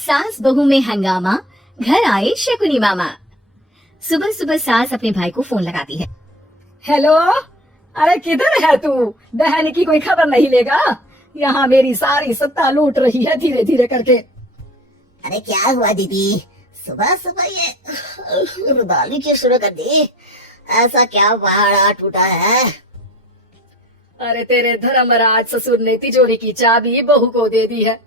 सास बहू में हंगामा, घर आए शकुनी मामा। सुबह सुबह सास अपने भाई को फोन लगाती है। हेलो, अरे किधर है तू? बहन की कोई खबर नहीं लेगा? यहाँ मेरी सारी सत्ता लूट रही है धीरे धीरे करके। अरे क्या हुआ दीदी, सुबह सुबह ये रुदाली क्यों शुरू कर दी? ऐसा क्या पहाड़ा टूटा है? अरे तेरे धर्मराज ससुर ने तिजोरी की चाबी बहू को दे दी है।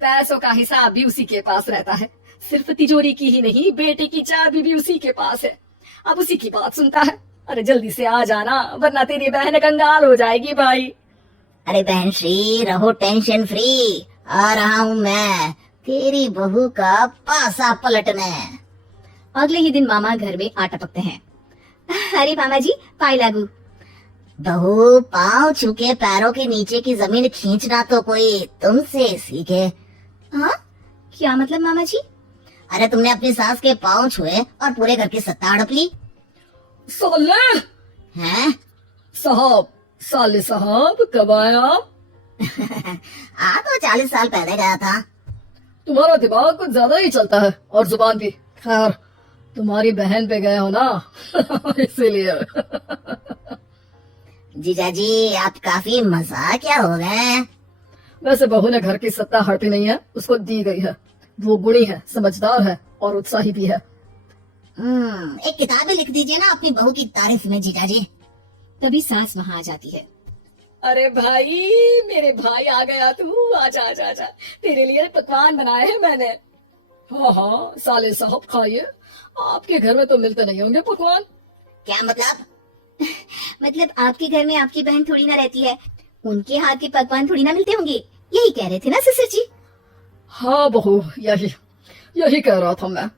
पैसों का हिसाब भी उसी के पास रहता है। सिर्फ तिजोरी की ही नहीं, बेटे की चाबी भी उसी के पास है। अब उसी की बात सुनता है। अरे जल्दी से आ जाना, वरना तेरी बहन कंगाल हो जाएगी भाई। अरे बहन श्री, रहो टेंशन फ्री, आ रहा हूँ मैं तेरी बहू का पासा पलटने। अगले ही दिन मामा घर में आ टपकते हैं। अरे मामा जी, पाई लागू। बहू, पाँव छूके पैरों के नीचे की जमीन खींचना तो कोई तुमसे सीखे। हाँ, क्या मतलब मामा जी? अरे तुमने अपनी सास के पाँव छुए और पूरे घर की सत्ता हड़प ली। साले हैं? साहब, साले साहब कब आया? आ तो 40 साल पहले गया था। तुम्हारा दिमाग कुछ ज्यादा ही चलता है और जुबान भी। खैर, तुम्हारी बहन पे गए हो ना इसीलिए। जीजाजी, आप काफी मजाकिया हो गए। वैसे बहू ने घर की सत्ता हड़पी नहीं है, उसको दी गई है। वो गुणी है, समझदार है और उत्साही भी है। एक किताब लिख दीजिए ना अपनी बहू की तारीफ में जीजाजी। तभी सास वहाँ आ जाती है। अरे भाई, मेरे भाई आ गया तू। आजा आजा आजा, तेरे लिए पकवान बनाए हैं मैंने। हाँ हाँ साले साहब, खाइए। आपके घर में तो मिलते नहीं होंगे पकवान। क्या मतलब? मतलब आपके घर में आपकी बहन थोड़ी ना रहती है, उनके हाथ के पकवान थोड़ी ना मिलते होंगे, यही कह रहे थे ना ससुर जी? हाँ बहू, यही कह रहा था मैं।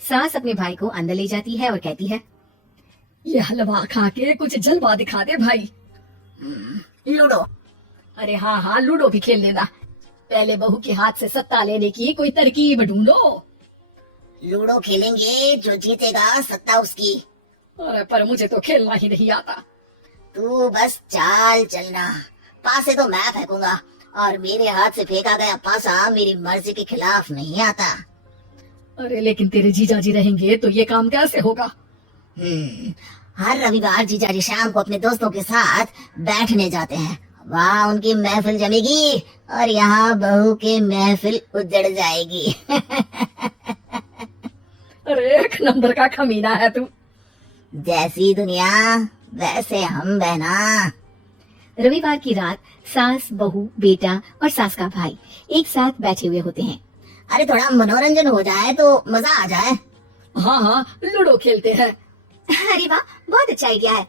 सास अपने भाई को अंदर ले जाती है और कहती है, ये हलवा खा के कुछ जलवा दिखा दे भाई। लूडो। अरे हाँ हाँ, लूडो भी खेल लेना। पहले बहू के हाथ से सत्ता लेने की कोई तरकीब ढूंढो। लूडो खेलेंगे, जो जीतेगा सत्ता उसकी। अरे पर मुझे तो खेलना ही नहीं आता। तू बस चाल चलना, पासे तो मैं फेंकूंगा और मेरे हाथ से फेंका गया पासा मेरी मर्जी के खिलाफ नहीं आता। अरे लेकिन तेरे जीजाजी रहेंगे तो ये काम कैसे होगा? हर रविवार जीजाजी शाम को अपने दोस्तों के साथ बैठने जाते हैं। वहाँ उनकी महफिल जमेगी और यहाँ बहू की महफिल उजड़ जाएगी। अरे एक नंबर का कमीना है तू। जैसी दुनिया वैसे हम बहना। रविवार की रात सास, बहू, बेटा और सास का भाई एक साथ बैठे हुए होते हैं। अरे थोड़ा मनोरंजन हो जाए तो मजा आ जाए। हाँ हाँ, लूडो खेलते हैं। अरे वाह, बहुत अच्छा आइडिया है।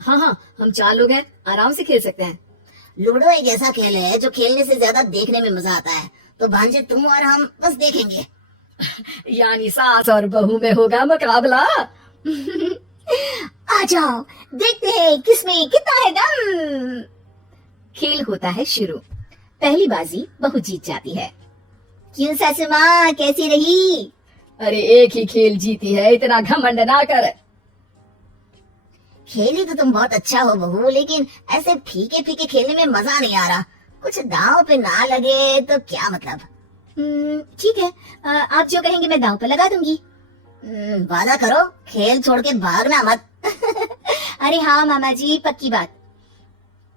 हाँ हाँ, हम 4 लोग हैं, आराम से खेल सकते हैं। लूडो एक ऐसा खेल है जो खेलने से ज्यादा देखने में मजा आता है। तो भांजे तुम और हम बस देखेंगे। यानी सास और बहू में होगा मुकाबला। आ जाओ, देखते हैं किसमें कितना है दम। खेल होता है शुरू। पहली बाजी बहू जीत जाती है। क्यों सासू माँ, कैसी रही? अरे एक ही खेल जीती है, इतना घमंड ना कर। खेली तो तुम बहुत अच्छा हो बहू, लेकिन ऐसे फीके फीके खेलने में मजा नहीं आ रहा। कुछ दांव पे ना लगे तो क्या मतलब? ठीक है, आप जो कहेंगे मैं दांव पर लगा दूंगी। वादा करो, खेल छोड़ के भागना मत। अरे हाँ मामा जी, पक्की बात।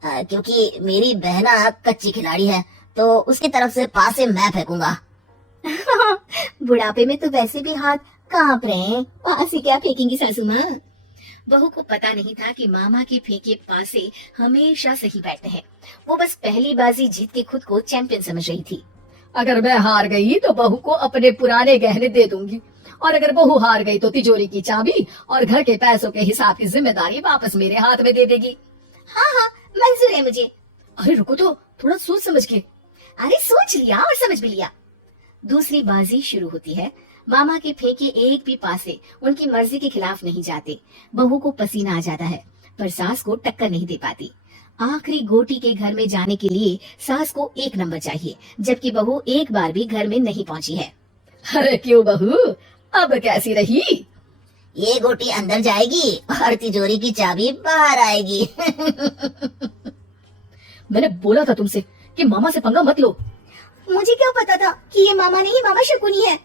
क्योंकि मेरी बहना कच्ची खिलाड़ी है, तो उसकी तरफ से पासे मैं फेंकूंगा। बुढ़ापे में तो वैसे भी हाथ कांप रहे हैं, पासे क्या फेंकेंगी सासू माँ? बहू को पता नहीं था कि मामा के फेंके पासे हमेशा सही बैठते हैं। वो बस पहली बाजी जीत के खुद को चैंपियन समझ रही थी। अगर मैं हार गई तो बहू को अपने पुराने गहने दे दूंगी, और अगर बहू हार गई तो तिजोरी की चाबी और घर के पैसों के हिसाब की जिम्मेदारी वापस मेरे हाथ में दे देगी। हाँ हाँ, मंजूर है मुझे। अरे रुको तो, थोड़ा सोच समझ के। अरे सोच लिया और समझ भी लिया। दूसरी बाजी शुरू होती है। मामा के फेंके एक भी पासे उनकी मर्जी के खिलाफ नहीं जाते। बहू को पसीना आ जाता है, पर सास को टक्कर नहीं दे पाती। आखिरी गोटी के घर में जाने के लिए सास को 1 नंबर चाहिए, जबकि बहू एक बार भी घर में नहीं पहुंची है। अरे क्यों बहू, अब कैसी रही? ये गोटी अंदर जाएगी और तिजोरी की चाबी बाहर आएगी। मैंने बोला था तुमसे कि मामा से पंगा मत लो। मुझे क्या पता था कि ये मामा नहीं मामा शकुनी है।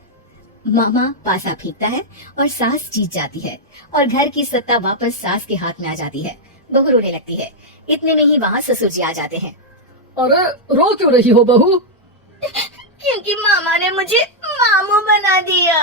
मामा पासा फेंकता है और सास जीत जाती है और घर की सत्ता वापस सास के हाथ में आ जाती है। बहू रोने लगती है। इतने में ही वहाँ ससुर जी आ जाते हैं। अरे रो क्यों रही हो बहू? क्योंकि मामा ने मुझे मामू बना दिया।